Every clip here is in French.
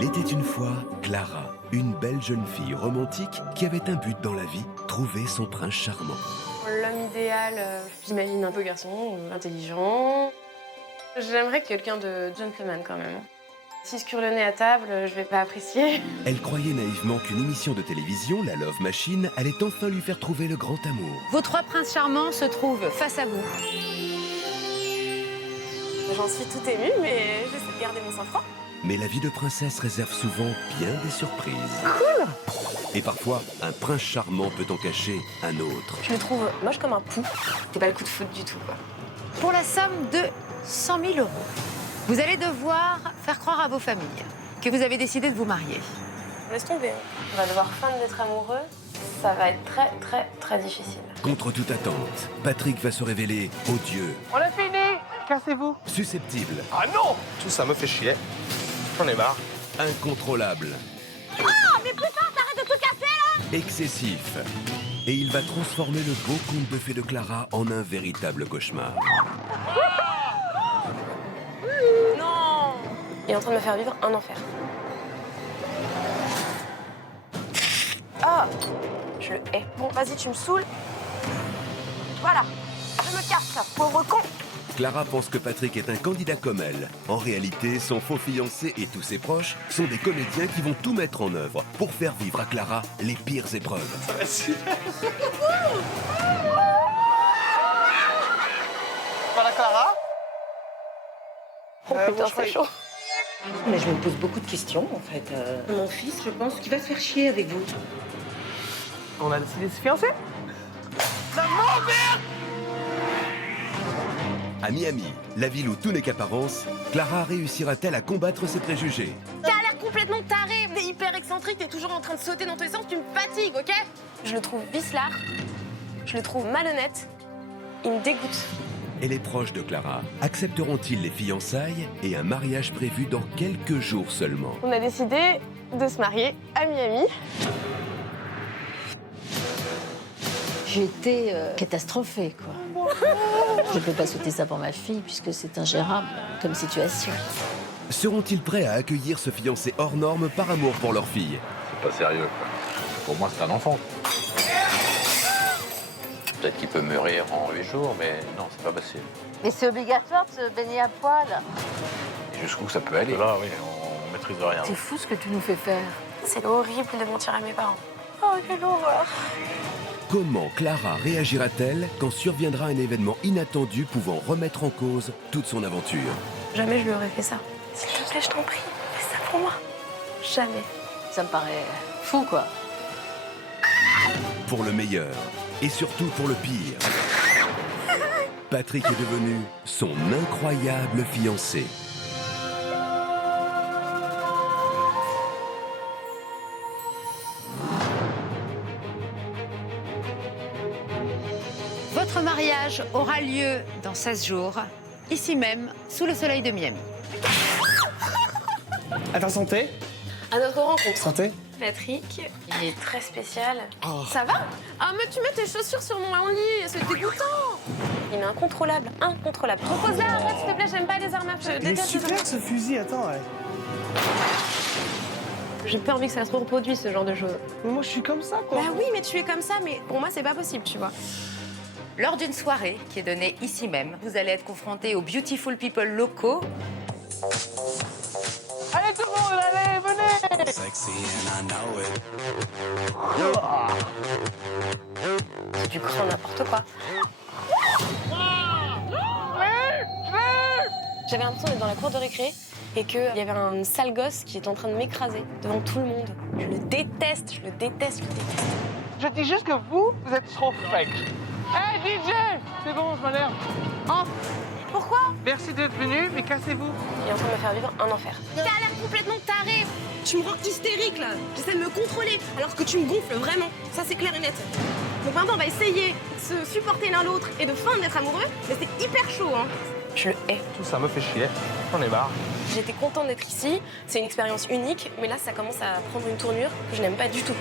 Il était une fois Clara, une belle jeune fille romantique qui avait un but dans la vie, trouver son prince charmant. L'homme idéal, j'imagine un peu garçon, intelligent. J'aimerais quelqu'un de gentleman quand même. Si se cure le nez à table, je vais pas apprécier. Elle croyait naïvement qu'une émission de télévision, la Love Machine, allait enfin lui faire trouver le grand amour. Vos trois princes charmants se trouvent face à vous. J'en suis tout émue, mais j'essaie de garder mon sang-froid. Mais la vie de princesse réserve souvent bien des surprises. Cool! Et parfois, un prince charmant peut en cacher un autre. Je le trouve moche comme un pou. C'est pas le coup de foot du tout, quoi. Pour la somme de 100 000 €, vous allez devoir faire croire à vos familles que vous avez décidé de vous marier. Laisse tomber. On va devoir feindre d'être amoureux. Ça va être très difficile. Contre toute attente, Patrick va se révéler odieux, On a fini. Cassez-vous. susceptible, Ah non. Tout ça me fait chier. J'en ai marre. incontrôlable. Mais putain, t'arrêtes de tout casser là! Excessif. Et il va transformer le beau conte de fées de Clara en un véritable cauchemar. Non! Il est en train de me faire vivre un enfer. Ah! Je le hais. Bon, vas-y, tu me saoules. Voilà. Je me casse, là, pauvre con. Clara pense que Patrick est un candidat comme elle. En réalité, son faux fiancé et tous ses proches sont des comédiens qui vont tout mettre en œuvre pour faire vivre à Clara les pires épreuves. Voilà Clara. Oh putain, je crois- c'est chaud. Mais je me pose beaucoup de questions, en fait. Mon fils, je pense qu'il va se faire chier avec vous. On a décidé de se fiancer. À Miami, la ville où tout n'est qu'apparence, Clara réussira-t-elle à combattre ses préjugés? T'as l'air complètement taré. T'es hyper excentrique, t'es toujours en train de sauter dans tous les sens, tu me fatigues, ok? Je le trouve vicelard. Je le trouve malhonnête. Il me dégoûte. Et les proches de Clara accepteront-ils les fiançailles et un mariage prévu dans quelques jours seulement? On a décidé de se marier à Miami. J'ai été catastrophée, quoi. Je ne peux pas souhaiter ça pour ma fille, puisque c'est ingérable comme situation. Seront-ils prêts à accueillir ce fiancé hors norme par amour pour leur fille? C'est pas sérieux, quoi. Pour moi, c'est un enfant. Peut-être qu'il peut mûrir en 8 jours, mais non, c'est pas possible. Mais c'est obligatoire de se baigner à poil. Et jusqu'où ça peut aller? Là, oui, on maîtrise rien. C'est fou ce que tu nous fais faire. C'est horrible de mentir à mes parents. Oh, quelle horreur. Comment Clara réagira-t-elle quand surviendra un événement inattendu pouvant remettre en cause toute son aventure? Jamais je lui aurais fait ça. S'il te plaît, je t'en prie, fais ça pour moi. Jamais. Ça me paraît fou, quoi. Pour le meilleur et surtout pour le pire, Patrick est devenu son incroyable fiancé. Votre mariage aura lieu dans 16 jours, ici même, sous le soleil de Miami. À ta santé. À notre rencontre. Santé. Patrick, il est très spécial. Ça va? Ah, mais tu mets tes chaussures sur mon lit, c'est dégoûtant. Il est incontrôlable, incontrôlable. Repose-la, arrête, s'il te plaît, j'aime pas les armes à feu. Je Il est déteste les armes à super ce fusil, attends. Ouais. feu. J'ai pas envie que ça se reproduise, ce genre de choses. Mais moi, je suis comme ça, quoi. Bah oui, mais tu es comme ça, mais pour moi, c'est pas possible, tu vois. Lors d'une soirée qui est donnée ici même, vous allez être confronté aux beautiful people locaux. Allez, tout le monde, allez, venez. C'est du grand n'importe quoi. J'avais l'impression d'être dans la cour de récré et qu'il y avait un sale gosse qui était en train de m'écraser devant tout le monde. Je le déteste, je le déteste, je le déteste. Je dis juste que vous êtes trop fake. Hey, DJ. C'est bon, je m'énerve. Hein? Pourquoi? Merci d'être venu, mais cassez-vous. Il est en train de me faire vivre un enfer. T'as l'air complètement taré. Tu me rends hystérique là. J'essaie de me contrôler alors que tu me gonfles vraiment. Ça c'est clair et net. Donc maintenant on va essayer de se supporter l'un l'autre et de feindre d'être amoureux, mais c'est hyper chaud hein. Je le hais. Tout ça me fait chier. J'en ai marre. J'étais contente d'être ici, c'est une expérience unique, mais là ça commence à prendre une tournure que je n'aime pas du tout.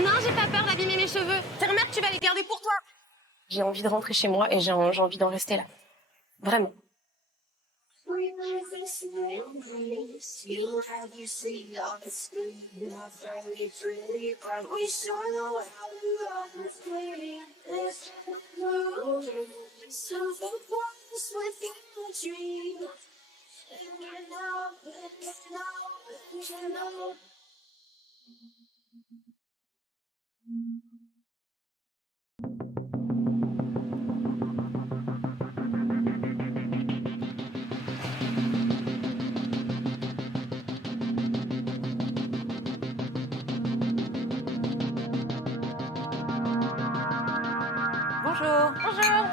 Non, j'ai pas peur d'abîmer mes cheveux. Tes remarques, tu vas les garder pour toi. J'ai envie de rentrer chez moi et j'ai envie d'en rester là. Vraiment. Bonjour. Bonjour.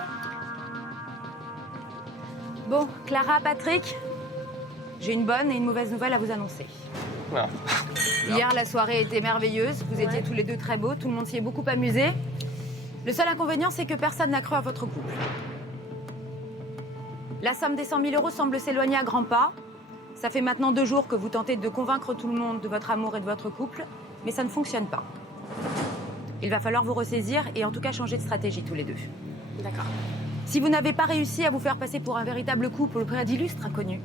Bon, Clara, Patrick, j'ai une bonne et une mauvaise nouvelle à vous annoncer. Non. Hier, la soirée était merveilleuse. Vous étiez tous les deux très beaux. Tout le monde s'y est beaucoup amusé. Le seul inconvénient, c'est que personne n'a cru à votre couple. La somme des 100 000 € semble s'éloigner à grands pas. Ça fait maintenant 2 jours que vous tentez de convaincre tout le monde de votre amour et de votre couple, mais ça ne fonctionne pas. Il va falloir vous ressaisir et en tout cas changer de stratégie tous les deux. D'accord. Si vous n'avez pas réussi à vous faire passer pour un véritable couple auprès d'illustres inconnus,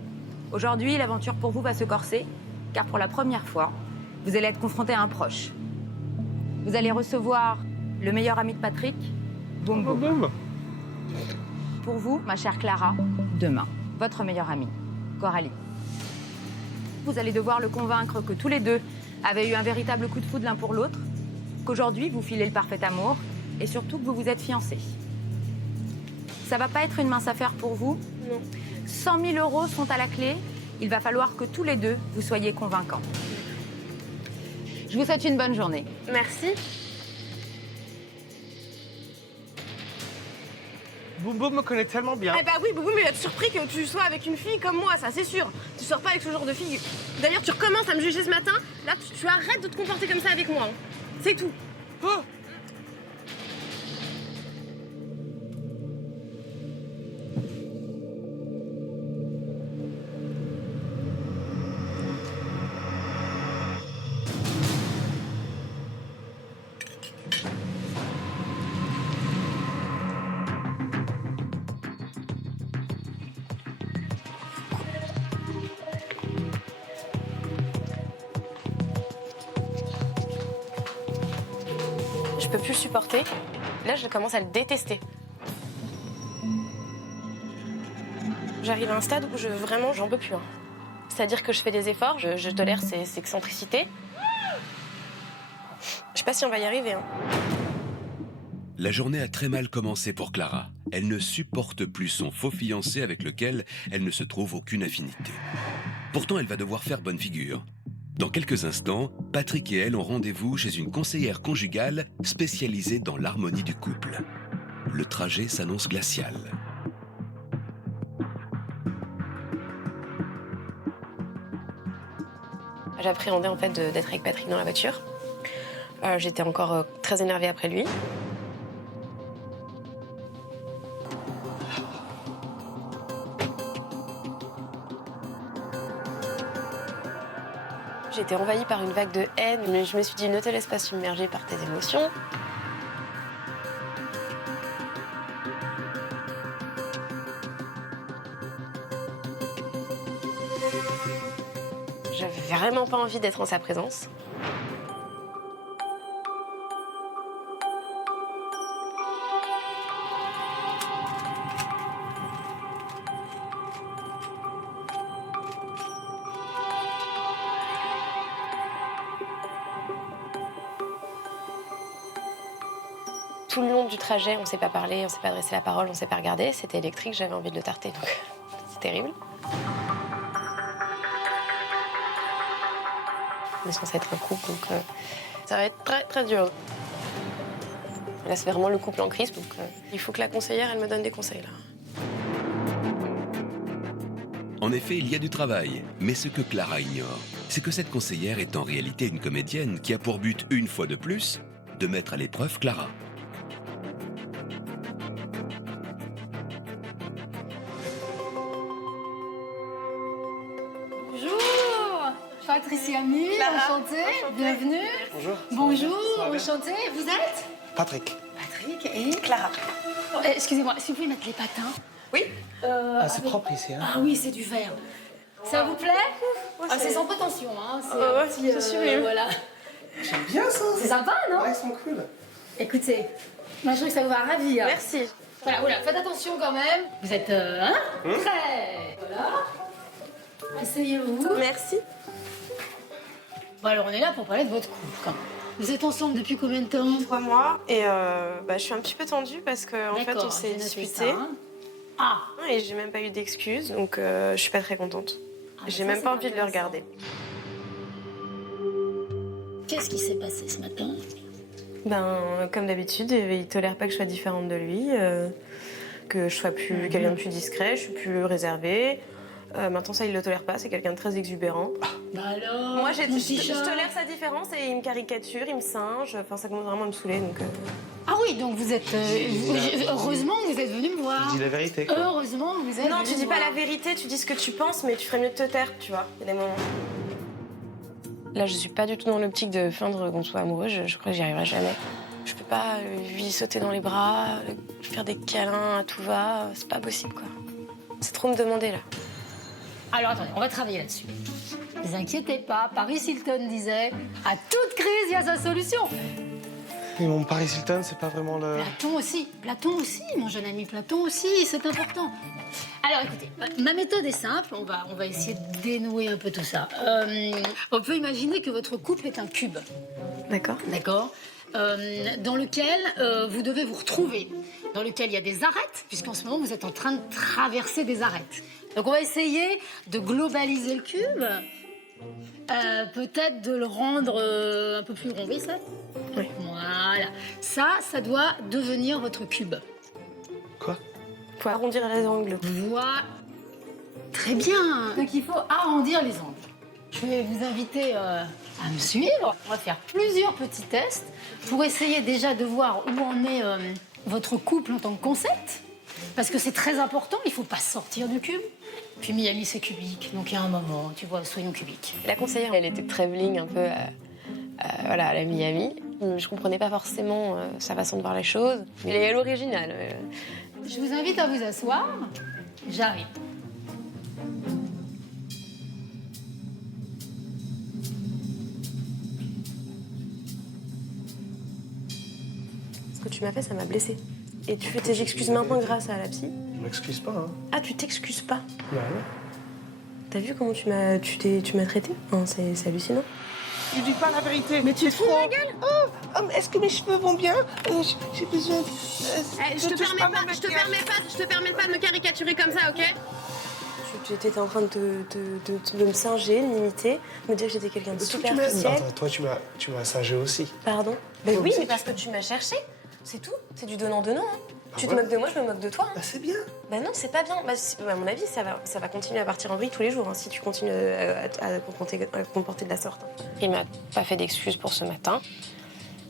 aujourd'hui, l'aventure pour vous va se corser, car pour la première fois, vous allez être confronté à un proche. Vous allez recevoir le meilleur ami de Patrick, Boum Boum. Pour vous, ma chère Clara, demain, votre meilleure amie, Coralie. Vous allez devoir le convaincre que tous les deux avaient eu un véritable coup de foudre l'un pour l'autre, qu'aujourd'hui, vous filez le parfait amour et surtout que vous vous êtes fiancés. Ça va pas être une mince affaire pour vous. Non. 100 000 € sont à la clé. Il va falloir que tous les deux, vous soyez convaincants. Je vous souhaite une bonne journée. Merci. Boum Boum me connaît tellement bien. Eh bah oui, Boubou, mais il va être surpris que tu sois avec une fille comme moi, ça c'est sûr. Tu sors pas avec ce genre de fille. D'ailleurs, tu recommences à me juger ce matin. Là, tu arrêtes de te comporter comme ça avec moi. Hein. C'est tout. Oh. Je peux plus le supporter. Là, je commence à le détester. J'arrive à un stade où vraiment, j'en peux plus. Hein. C'est-à-dire que je fais des efforts, je tolère ses excentricités. Je sais pas si on va y arriver. Hein. La journée a très mal commencé pour Clara. Elle ne supporte plus son faux fiancé avec lequel elle ne se trouve aucune affinité. Pourtant, elle va devoir faire bonne figure. Dans quelques instants, Patrick et elle ont rendez-vous chez une conseillère conjugale spécialisée dans l'harmonie du couple. Le trajet s'annonce glacial. J'appréhendais en fait d'être avec Patrick dans la voiture. J'étais encore très énervée après lui. J'ai été envahie par une vague de haine, mais je me suis dit ne te laisse pas submerger par tes émotions. J'avais vraiment pas envie d'être en sa présence. Tout le long du trajet, on ne s'est pas parlé, on ne s'est pas adressé la parole, on ne s'est pas regardé. C'était électrique, j'avais envie de le tarter, donc c'est terrible. On est censé être un couple, donc ça va être très très dur. Là, c'est vraiment le couple en crise, donc il faut que la conseillère, elle me donne des conseils là. En effet, il y a du travail, mais ce que Clara ignore, c'est que cette conseillère est en réalité une comédienne qui a pour but, une fois de plus, de mettre à l'épreuve Clara. Bonjour, Patricia Mille, enchantée, bienvenue. Bonjour. Bonjour, enchantée. Vous êtes Patrick. Patrick et Clara. Excusez-moi, si vous pouvez mettre les patins. Oui. Ah, c'est propre ici, hein. Ah oui, c'est du verre. Ça vous plaît? C'est sans prétention, hein. C'est ouais, un petit, c'est sublime. voilà. J'aime bien ça. C'est sympa, non? Ouais, ils sont cool. Écoutez, moi je trouve que ça vous va ravir. Merci. Voilà, faites attention quand même. Vous êtes, prêts? Voilà. Asseyez-vous. Merci. Bon, alors on est là pour parler de votre couple, quand même. Vous êtes ensemble depuis combien de temps? 3 mois. Et je suis un petit peu tendue parce qu'en fait, on s'est j'ai noté disputé. ça, hein. Ah, Et j'ai même pas eu d'excuses, donc je suis pas très contente. J'ai ça, même c'est pas envie de le intéressant. regarder. qu'est-ce qui s'est passé ce matin? Comme d'habitude, il tolère pas que je sois différente de lui, que je sois plus quelqu'un de plus discret, je suis plus réservée. Maintenant, ça, il le tolère pas, c'est quelqu'un de très exubérant. Bah alors, Moi, mon petit je chat. tolère sa différence et il me caricature, il me singe. Enfin, ça commence vraiment à me saouler, donc... Ah oui, donc vous êtes... heureusement que vous êtes venu me voir. Je dis la vérité, quoi. Heureusement que vous êtes Non, venu tu dis me pas voir. la vérité, tu dis ce que tu penses, mais tu ferais mieux de te taire, tu vois. Il y a des moments. Là, je suis pas du tout dans l'optique de feindre qu'on soit amoureux. Je crois que j'y arriverai jamais. Je peux pas lui sauter dans les bras, faire des câlins à tout va. C'est pas possible, quoi. C'est trop me demander, là. Alors attendez, on va travailler là-dessus. Ne vous inquiétez pas, Paris Hilton disait « À toute crise, il y a sa solution ». Mais mon Paris Hilton, c'est pas vraiment le... Platon aussi, mon jeune ami, Platon aussi, c'est important. Alors écoutez, ma méthode est simple, on va essayer de dénouer un peu tout ça. On peut imaginer que votre couple est un cube, D'accord. d'accord, dans lequel vous devez vous retrouver, dans lequel il y a des arêtes, puisqu'en ce moment vous êtes en train de traverser des arêtes. Donc on va essayer de globaliser le cube, peut-être de le rendre un peu plus rond, oui, ça? Oui. Voilà. Ça doit devenir votre cube. Quoi? Faut arrondir les angles. Voilà. Très bien. Donc il faut arrondir les angles. Je vais vous inviter à me suivre. On va faire plusieurs petits tests pour essayer déjà de voir où en est votre couple en tant que concept. Parce que c'est très important, il ne faut pas sortir du cube. Puis Miami, c'est cubique, donc il y a un moment, tu vois, soyons cubiques. La conseillère, elle était très bling, un peu à la Miami. Je comprenais pas forcément sa façon de voir les choses. Mais elle est l'original. Je vous invite à vous asseoir. J'arrive. Ce que tu m'as fait, ça m'a blessée. Et tu fais tes excuses maintenant grâce à la psy. Je m'excuse pas, hein. Ah, tu t'excuses pas. Bah ouais. T'as vu comment tu m'as traité? Non, c'est hallucinant. Tu dis pas la vérité. Mais tu es trop... fous de ma gueule? Est-ce que mes cheveux vont bien? J'ai besoin... Je te permets pas de me caricaturer comme ça, ok? Tu étais en train de me singer, de m'imiter, de me dire que j'étais quelqu'un de superficiel. Attends, toi, tu m'as singé aussi. Pardon? Ben oui, mais parce que tu m'as cherché. C'est tout. C'est du donnant-donnant. Hein. Tu te ouais. moques de moi, je me moque de toi. Hein. Bah c'est bien. Ben non, c'est pas bien. À mon avis, ça va continuer à partir en vrille tous les jours, hein, si tu continues à comporter de la sorte. Hein. Il m'a pas fait d'excuses pour ce matin.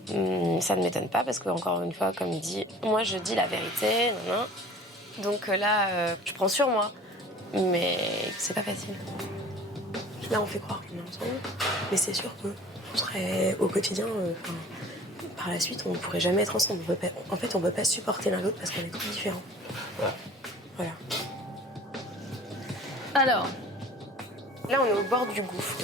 Ça ne m'étonne pas, parce que, encore une fois, comme il dit, moi, je dis la vérité, nan. Donc là, je prends sur moi. Mais c'est pas facile. Là, on fait croire qu'on est ensemble, mais c'est sûr qu'on serait au quotidien... par la suite, on ne pourrait jamais être ensemble. En fait, on ne peut pas supporter l'un l'autre parce qu'on est trop différents. Voilà. Alors, Là, on est au bord du gouffre.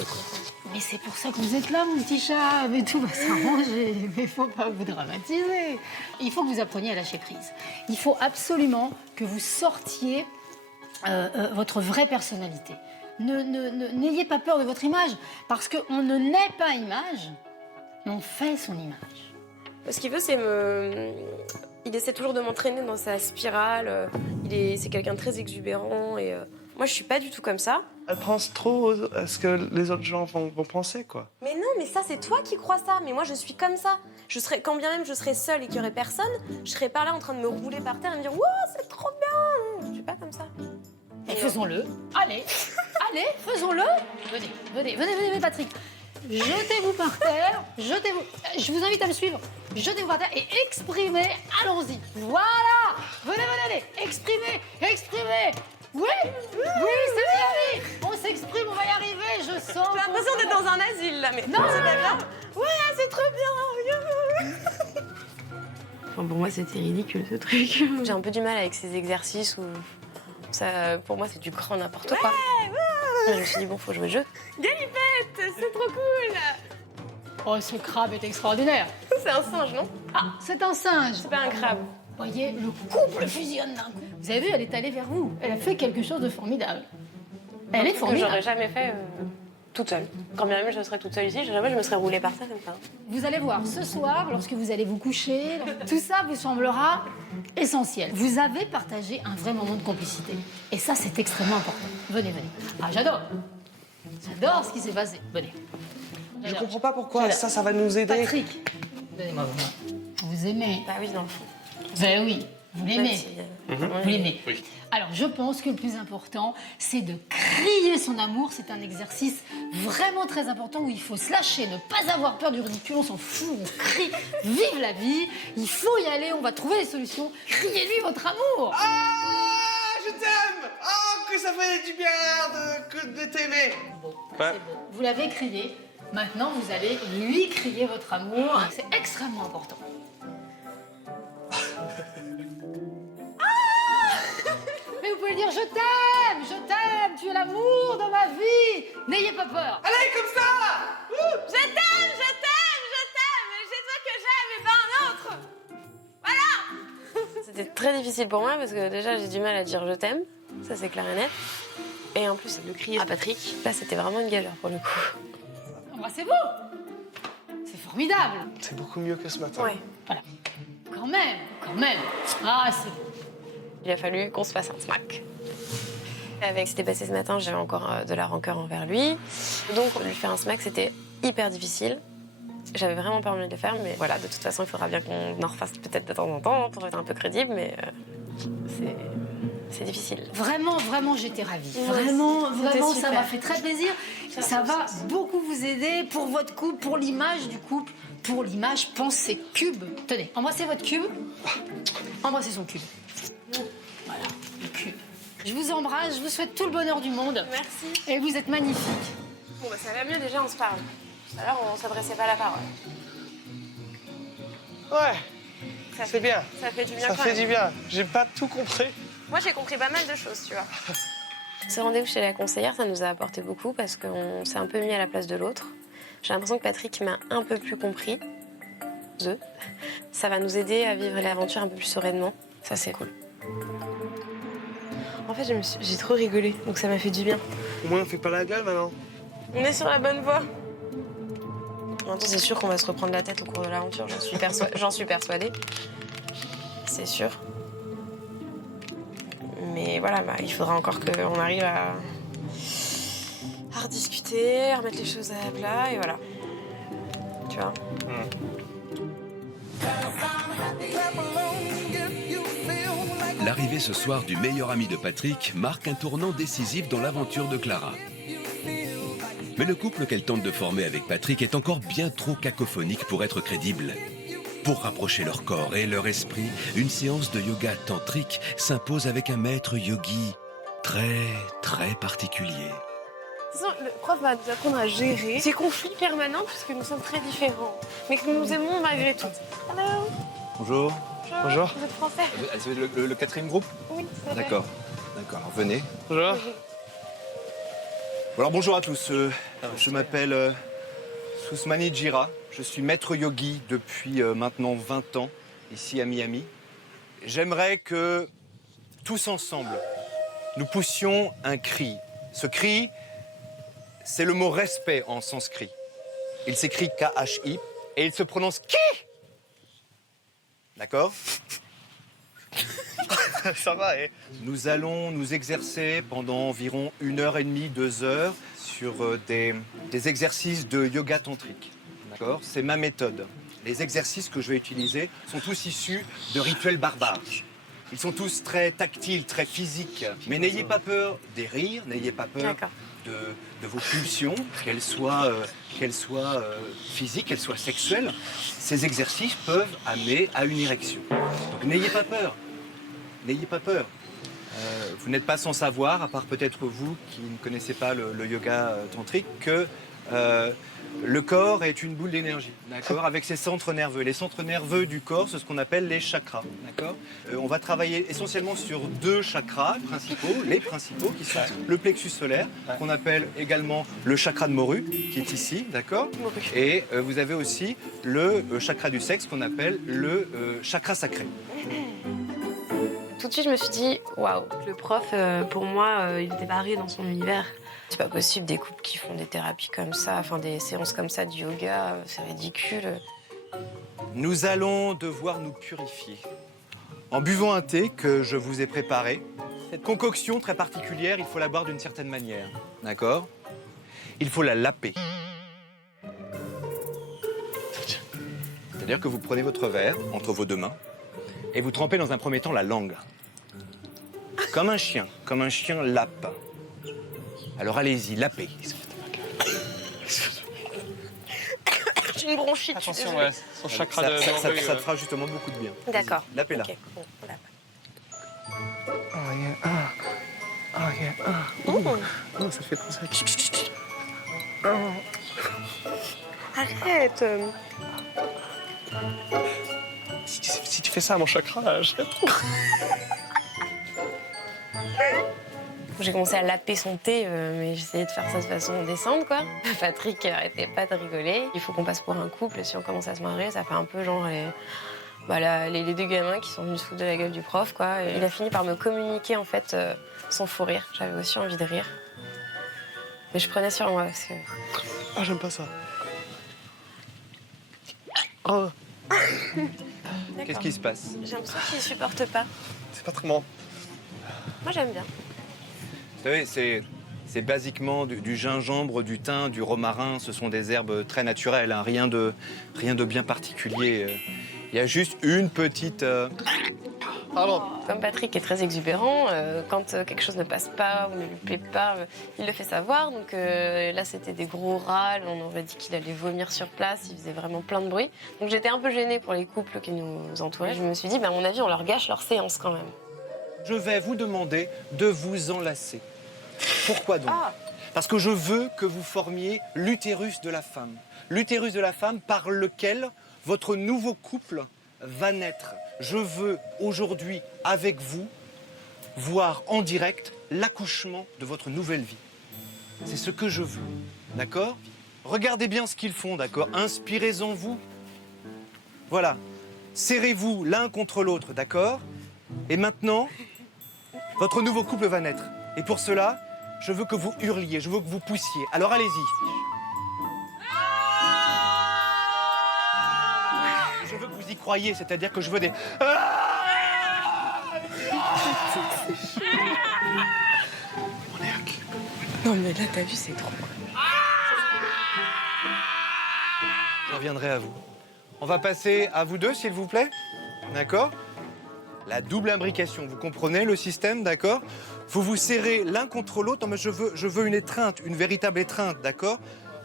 mais c'est pour ça que vous êtes là, mon petit chat. Mais tout va s'arranger. Mais faut pas vous dramatiser. Il faut que vous appreniez à lâcher prise. Il faut absolument que vous sortiez votre vraie personnalité. N'ayez pas peur de votre image, parce qu'on ne naît pas image, mais on fait son image. Ce qu'il veut, c'est Il essaie toujours de m'entraîner dans sa spirale. C'est quelqu'un de très exubérant et... Moi, je suis pas du tout comme ça. Elle pense trop à ce que les autres gens vont penser, quoi. Mais non, mais ça, c'est toi qui crois ça. Mais moi, je suis comme ça. Quand bien même je serais seule et qu'il y aurait personne, je serais pas là en train de me rouler par terre et me dire « Wow, c'est trop bien !» Non, je suis pas comme ça. Et faisons-le. Allez, faisons-le. Venez, Patrick. Jetez-vous par terre, jetez-vous. Je vous invite à me suivre. Jetez-vous par terre et exprimez. Allons-y. Voilà. Venez. Exprimez. Oui, c'est bien. On s'exprime, on va y arriver. Je sens. J'ai l'impression d'être dans un asile là, mais Non, c'est pas grave. Ouais, c'est trop bien. Enfin, pour moi, c'était ridicule ce truc. J'ai un peu du mal avec ces exercices où Ça, pour moi, c'est du grand n'importe quoi. Je me suis dit, bon, faut jouer le jeu. Galipette, c'est trop cool. Oh, ce crabe est extraordinaire. C'est un singe, non? Ah, c'est un singe. C'est pas un crabe. Voyez, le couple fusionne d'un coup. Vous avez vu, elle est allée vers vous. Elle a fait quelque chose de formidable. Elle est Que formidable. j'aurais jamais fait toute seule. Quand bien même je serais toute seule ici, jamais je me serais roulée par terre comme ça. Vous allez voir, ce soir, lorsque vous allez vous coucher, tout ça vous semblera essentiel. Vous avez partagé un vrai moment de complicité. Et ça, c'est extrêmement important. Venez, venez. Ah, j'adore. J'adore ce qui s'est passé. Venez. Je comprends pas pourquoi ça va nous aider. Patrick, donnez-moi vos mains. Vous aimez. Bah oui, dans le fond. Ben oui, vous l'aimez. Même si, Vous l'aimez. Oui. Alors, je pense que le plus important, c'est de crier son amour. C'est un exercice vraiment très important où il faut se lâcher, ne pas avoir peur du ridicule. On s'en fout, on crie. Vive la vie. Il faut y aller, on va trouver des solutions. Criez-lui votre amour. Ah, je t'aime. Oh, que ça fait du bien de t'aimer. Bon, Ouais. c'est bon. Vous l'avez crié. Maintenant, vous allez lui crier votre amour. C'est extrêmement important. Mais vous pouvez dire je t'aime, tu es l'amour de ma vie. N'ayez pas peur. Allez, comme ça. Je t'aime, c'est toi que j'aime et pas un autre. Voilà. C'était très difficile pour moi parce que déjà j'ai du mal à dire je t'aime, ça c'est clair et net. Et en plus le crier à Patrick, là c'était vraiment une galère pour le coup. Embrassez-vous. C'est formidable. C'est beaucoup mieux que ce matin. Ouais. Voilà. Quand même. Ah, c'est beau. Il a fallu qu'on se fasse un smack. Avec ce qui s'est passé ce matin, j'avais encore de la rancœur envers lui. Donc lui faire un smack, c'était hyper difficile. J'avais vraiment pas envie de le faire, mais voilà, de toute façon, il faudra bien qu'on en refasse peut-être de temps en temps pour être un peu crédible, mais c'est difficile. Vraiment, j'étais ravie. Ouais, Vraiment, c'était ça super. m'a fait très plaisir. Ça va beaucoup vous aider pour votre couple, pour l'image du couple, pour l'image, pensez cube. Tenez, embrassez votre cube. Embrassez son cube. Voilà, le cube. Je vous embrasse, je vous souhaite tout le bonheur du monde. Merci. Et vous êtes magnifique. Bon, bah ça va mieux déjà, on se parle. Tout à l'heure, on s'adressait pas à la parole. Ouais, Ça c'est fait- bien. Ça fait du bien Ça quand fait même. du bien. J'ai pas tout compris. Moi, j'ai compris pas mal de choses, tu vois. Ce rendez-vous chez la conseillère, ça nous a apporté beaucoup parce qu'on s'est un peu mis à la place de l'autre. J'ai l'impression que Patrick m'a un peu plus compris. Ça va nous aider à vivre l'aventure un peu plus sereinement. Ça, c'est cool. En fait, j'ai trop rigolé, donc ça m'a fait du bien. Au moins, on fait pas la gueule maintenant. On est sur la bonne voie. En même temps, c'est sûr qu'on va se reprendre la tête au cours de l'aventure, j'en suis persuadée. C'est sûr. Mais voilà, bah, il faudra encore qu'on arrive à rediscuter, à remettre les choses à plat, et voilà. Tu vois. L'arrivée ce soir du meilleur ami de Patrick marque un tournant décisif dans l'aventure de Clara. Mais le couple qu'elle tente de former avec Patrick est encore bien trop cacophonique pour être crédible. Pour rapprocher leur corps et leur esprit, une séance de yoga tantrique s'impose avec un maître yogi très particulier. De toute façon, le prof va nous apprendre à gérer ces conflits permanents puisque nous sommes très différents, mais que nous nous aimons malgré tout. Hello. Bonjour. Bonjour. Vous êtes français? C'est le quatrième groupe? Oui, c'est vrai. D'accord. Alors venez. Bonjour. Alors bonjour à tous. Je m'appelle Sousmani Jira. Je suis maître yogi depuis maintenant 20 ans, ici à Miami. J'aimerais que tous ensemble, nous poussions un cri. Ce cri, c'est le mot respect en sanskrit. Il s'écrit K-H-I et il se prononce ki. D'accord? Ça va, eh? Nous allons nous exercer pendant environ 1h30, 2 heures sur des exercices de yoga tantrique. D'accord? C'est ma méthode. Les exercices que je vais utiliser sont tous issus de rituels barbares. Ils sont tous très tactiles, très physiques. Mais n'ayez pas peur des rires, n'ayez pas peur D'accord. de vos pulsions, qu'elles soient physiques, qu'elles soient sexuelles. Ces exercices peuvent amener à une érection. Donc n'ayez pas peur. N'ayez pas peur. Vous n'êtes pas sans savoir, à part peut-être vous qui ne connaissez pas le yoga tantrique, que Le corps est une boule d'énergie, d'accord, avec ses centres nerveux. Les centres nerveux du corps, c'est ce qu'on appelle les chakras, d'accord. On va travailler essentiellement sur 2 chakras principaux, les principaux, qui sont le plexus solaire, qu'on appelle également le chakra de Morue, qui est ici, d'accord. Et vous avez aussi le chakra du sexe, qu'on appelle le chakra sacré. Tout de suite, je me suis dit, waouh, le prof, pour moi, il était barré dans son univers. C'est pas possible, des couples qui font des thérapies comme ça, enfin des séances comme ça de yoga, c'est ridicule. Nous allons devoir nous purifier en buvant un thé que je vous ai préparé. Cette concoction très particulière, il faut la boire d'une certaine manière, d'accord? Il faut la laper. C'est-à-dire que vous prenez votre verre entre vos 2 mains et vous trempez dans un premier temps la langue. Comme un chien lape. Alors allez-y, lapez. J'ai une bronchite. Attention, ouais, son chakra de ça te fera justement beaucoup de bien. D'accord. Lapez-la. Ok, bon, on lape. Oh, ça fait trop ça. Arrête. Si tu fais ça à mon chakra, j'aime trop. J'ai commencé à laper son thé, mais j'essayais de faire ça de façon décente, quoi. Patrick arrêtait pas de rigoler. Il faut qu'on passe pour un couple. Si on commence à se marrer, ça fait un peu genre les 2 gamins qui sont venus se foutre de la gueule du prof, quoi. Et il a fini par me communiquer, en fait, son fou rire. J'avais aussi envie de rire. Mais je prenais sur moi, parce que... Ah, j'aime pas ça. Oh, Qu'est-ce qui se passe? J'ai l'impression qu'il supporte pas. c'est pas très marrant. Moi, j'aime bien. Vous savez, c'est basiquement du gingembre, du thym, du romarin. Ce sont des herbes très naturelles, hein. Rien de bien particulier. Il y a juste une petite... Pardon. Comme Patrick est très exubérant, quand quelque chose ne passe pas ou ne lui plaît pas, il le fait savoir. Donc là, c'était des gros râles. On aurait dit qu'il allait vomir sur place. Il faisait vraiment plein de bruit. Donc j'étais un peu gênée pour les couples qui nous entouraient. Je me suis dit, à mon avis, on leur gâche leur séance quand même. Je vais vous demander de vous enlacer. Pourquoi donc? Parce que je veux que vous formiez l'utérus de la femme. L'utérus de la femme par lequel votre nouveau couple va naître. Je veux aujourd'hui, avec vous, voir en direct l'accouchement de votre nouvelle vie. C'est ce que je veux, d'accord? Regardez bien ce qu'ils font, d'accord? Inspirez-en vous. Voilà. Serrez-vous l'un contre l'autre, d'accord? Et maintenant, votre nouveau couple va naître. Et pour cela, je veux que vous hurliez, je veux que vous poussiez. Alors allez-y. Je veux que vous y croyiez, c'est-à-dire que je veux des... Non, mais là, t'as vu, c'est trop. Je reviendrai à vous. On va passer à vous 2, s'il vous plaît. D'accord? La double imbrication, vous comprenez le système, d'accord? Vous vous serrez l'un contre l'autre. Non, mais je veux une étreinte, une véritable étreinte, d'accord?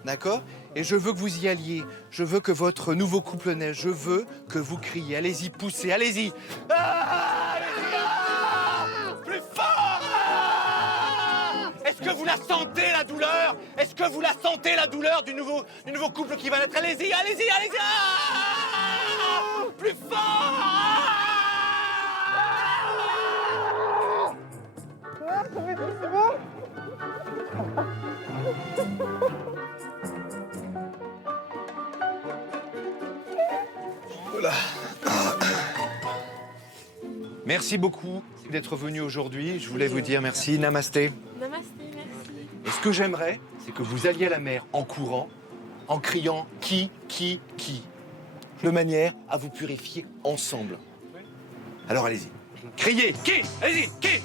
D'accord? Et je veux que vous y alliez. Je veux que votre nouveau couple naisse. Je veux que vous criez. Allez-y, poussez, allez-y. Ah, allez-y, ah, plus fort, ah. Est-ce que vous la sentez, la douleur? Est-ce que vous la sentez, la douleur du nouveau couple qui va naître? Allez-y, allez-y, allez-y. Ah, plus fort, ah. Merci beaucoup d'être venu aujourd'hui. Je voulais vous dire merci. Namasté. Namasté, merci. Et ce que j'aimerais, c'est que vous alliez à la mer en courant, en criant qui, de manière à vous purifier ensemble. Alors allez-y. Criez qui? Allez-y, qui?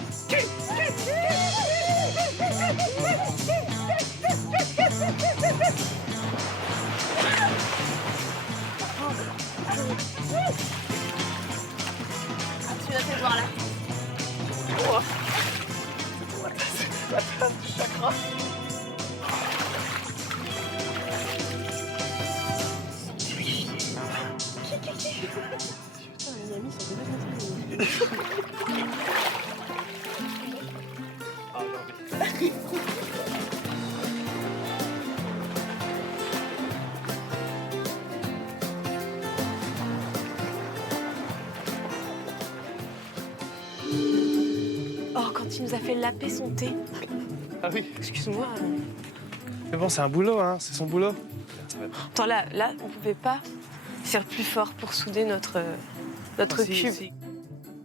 Tu vas te voir là. La tasse du chakra. quand il nous a fait laper son thé. Ah oui. Excuse-moi. Mais bon, c'est un boulot, hein. C'est son boulot. Attends, là, on pouvait pas faire plus fort pour souder notre cube.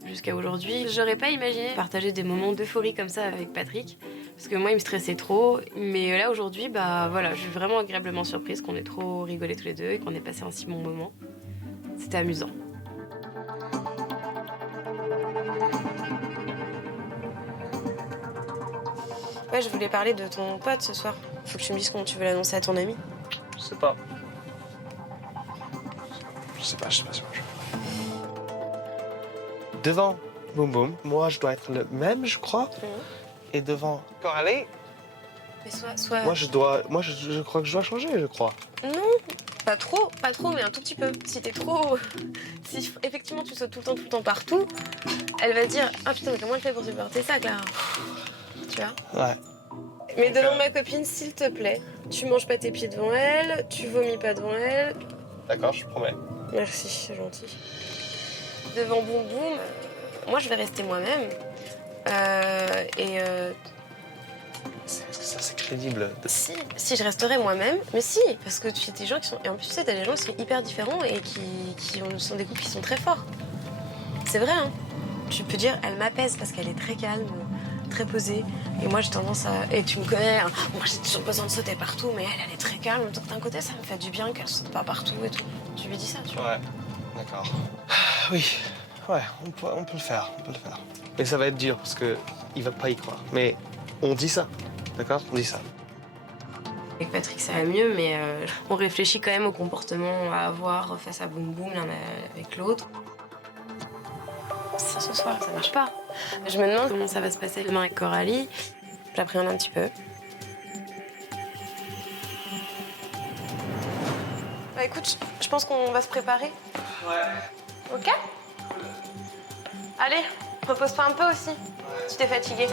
Jusqu'à aujourd'hui, j'aurais pas imaginé partager des moments d'euphorie comme ça avec Patrick. Parce que moi, il me stressait trop. Mais là, aujourd'hui, bah voilà, je suis vraiment agréablement surprise qu'on ait trop rigolé tous les deux et qu'on ait passé un si bon moment. C'était amusant. Ouais, je voulais parler de ton pote ce soir. Faut que tu me dises comment tu veux l'annoncer à ton ami. Je sais pas. Je sais pas si moi je... Devant Boum Boum, moi je dois être le même, je crois. Et devant Coralie, Mais soit... moi je crois que je dois changer, je crois. Non, pas trop, mais un tout petit peu. Si t'es trop... Si effectivement tu sautes tout le temps, partout, elle va dire « Ah putain, mais comment elle fait pour supporter ça, Clara ?» Tu vois? Ouais. Mais devant ma copine, s'il te plaît, tu manges pas tes pieds devant elle, tu vomis pas devant elle. D'accord, je promets. Merci, c'est gentil. Devant Boum Boum, moi je vais rester moi-même. Est-ce que ça c'est crédible? Si je resterai moi-même, mais si, parce que tu sais des gens qui sont... Et en plus, tu sais, t'as des gens qui sont hyper différents et qui sont des couples qui sont très forts. C'est vrai, hein. Tu peux dire, elle m'apaise parce qu'elle est très calme, très posée. Et moi, j'ai tendance à... Et tu me connais, hein. Moi, j'ai toujours besoin de sauter partout, mais elle est très calme. Donc d'un côté, ça me fait du bien qu'elle saute pas partout et tout. Tu lui dis ça, tu vois. Ouais, d'accord. Oui, ouais, on peut le faire, Mais ça va être dur parce que il va pas y croire. Mais on dit ça, d'accord? On dit ça. Avec Patrick, ça va mieux, mais on réfléchit quand même au comportement à avoir face à Boum Boum l'un avec l'autre. Ça, ce soir, ça marche pas. Je me demande comment ça va se passer demain avec Coralie. J'appréhende un petit peu. Bah écoute, je pense qu'on va se préparer. Ouais. Ok? Allez, repose-toi un peu aussi. Tu t'es fatigué.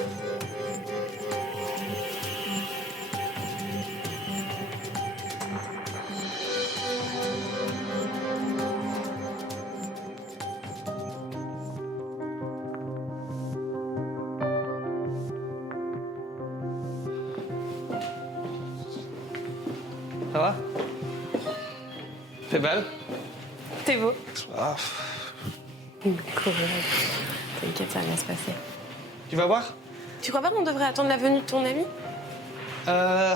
Ça va? T'es belle? T'es beau. Ah. T'inquiète, ça va bien se passer. Tu vas voir? Tu crois pas qu'on devrait attendre la venue de ton ami? Bah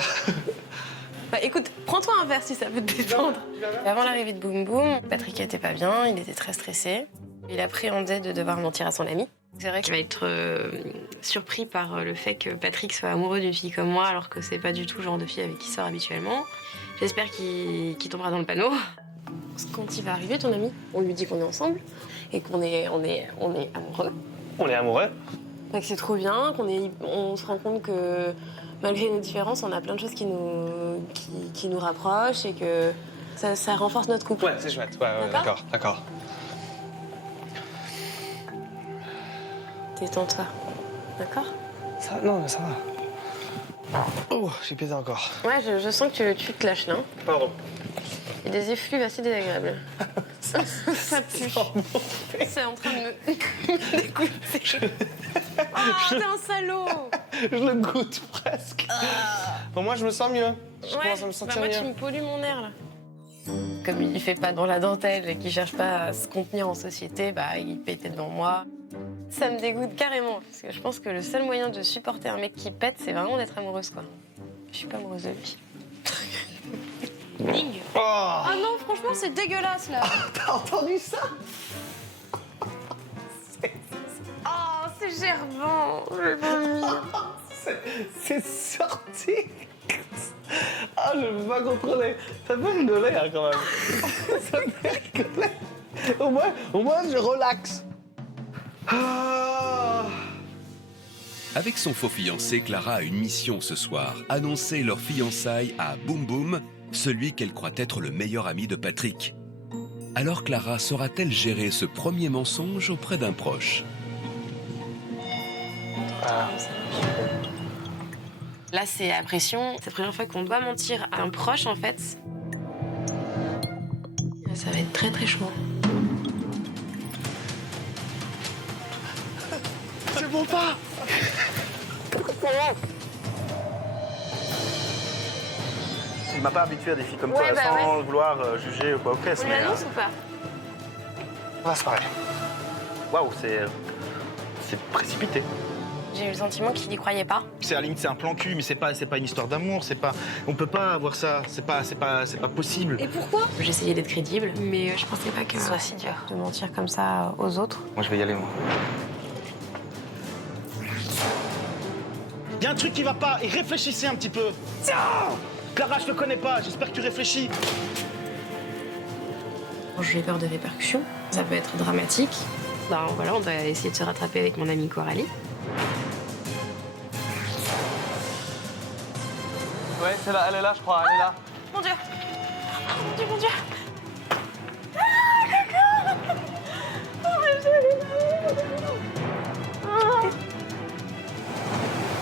écoute, prends-toi un verre si ça peut te détendre. Avant l'arrivée de Boum Boum, Patrick était pas bien, il était très stressé. Il appréhendait de devoir mentir à son ami. C'est vrai qu'il va être surpris par le fait que Patrick soit amoureux d'une fille comme moi, alors que c'est pas du tout le genre de fille avec qui il sort habituellement. J'espère qu'il tombera dans le panneau. Quand il va arriver, ton ami, on lui dit qu'on est ensemble et qu'on est amoureux. On est amoureux? Et que c'est trop bien, on se rend compte que malgré nos différences, on a plein de choses qui nous rapprochent et que ça renforce notre couple. Ouais, c'est chouette. Ouais, d'accord. Détends-toi, d'accord? Non, mais ça va. Oh, j'ai pété encore. Ouais, je sens que tu te lâches là. Pardon. Il y a des effluves assez désagréables. Ça pue. C'est en train de me dégoûter. Oh, t'es un salaud! Je le goûte presque. Bon, moi, je me sens mieux. Je commence à me sentir moi, mieux. tu me pollues mon air, là. Comme il fait pas dans la dentelle et qu'il cherche pas à se contenir en société, bah, il pétait devant moi. Ça me dégoûte carrément, parce que je pense que le seul moyen de supporter un mec qui pète, c'est vraiment d'être amoureuse, quoi. Je suis pas amoureuse de lui. Ding. Oh. Ah non, franchement, c'est dégueulasse, là. T'as entendu ça? Oh, c'est gerbant. Je vais vomir. C'est sorti. Ah, je peux pas contrôler. Ça peut rigoler, hein, quand même. Ça peut rigoler. Au moins, je relaxe. Ah. Avec son faux fiancé, Clara a une mission ce soir, annoncer leur fiançailles à Boum Boum, celui qu'elle croit être le meilleur ami de Patrick. Alors Clara saura-t-elle gérer ce premier mensonge auprès d'un proche? Là, c'est la pression. C'est la première fois qu'on doit mentir à un proche, en fait. Ça va être très, très chaud. C'est mon pas. il m'a pas habitué à des filles comme Ouais, toi, bah sans vouloir juger ou quoi, ok, On lui annonce ou pas? Ah, c'est pareil. Waouh, c'est précipité. J'ai eu le sentiment qu'il n'y croyait pas. C'est à la limite, c'est un plan cul, mais c'est pas une histoire d'amour, c'est pas... On peut pas avoir ça, c'est pas possible. Et pourquoi? J'essayais d'être crédible, mais je pensais pas que ce soit si dur de mentir comme ça aux autres. Moi, je vais y aller, moi. Il y a un truc qui va pas, et réfléchissez un petit peu. Tiens Clara, je te connais pas, j'espère que tu réfléchis. J'ai peur de répercussions, ça peut être dramatique. Ben voilà, on doit essayer de se rattraper avec mon amie Coralie. Ouais, c'est là, elle est là, je crois, elle est là. Mon Dieu! Mon Dieu, mon Dieu!